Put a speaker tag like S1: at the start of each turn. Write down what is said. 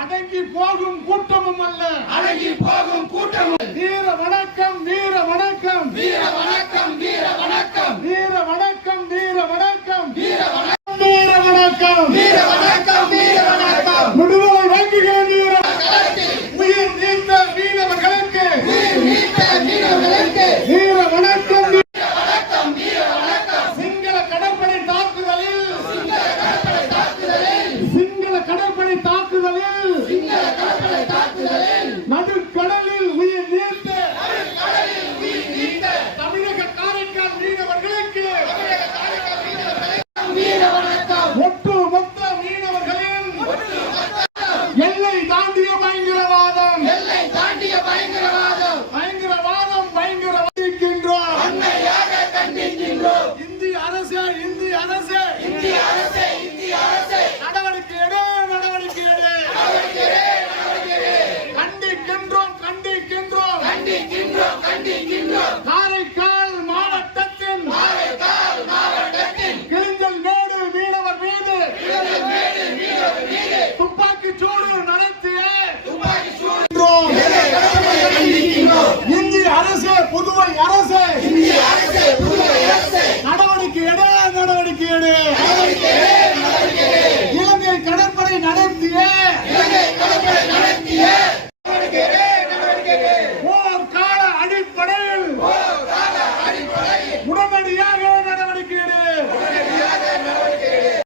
S1: அடங்கி போகும் கூட்டமும் அல்ல.
S2: அடங்கி போகும் கூட்டமும். தீர
S1: வன அரசு புதுவை அரசு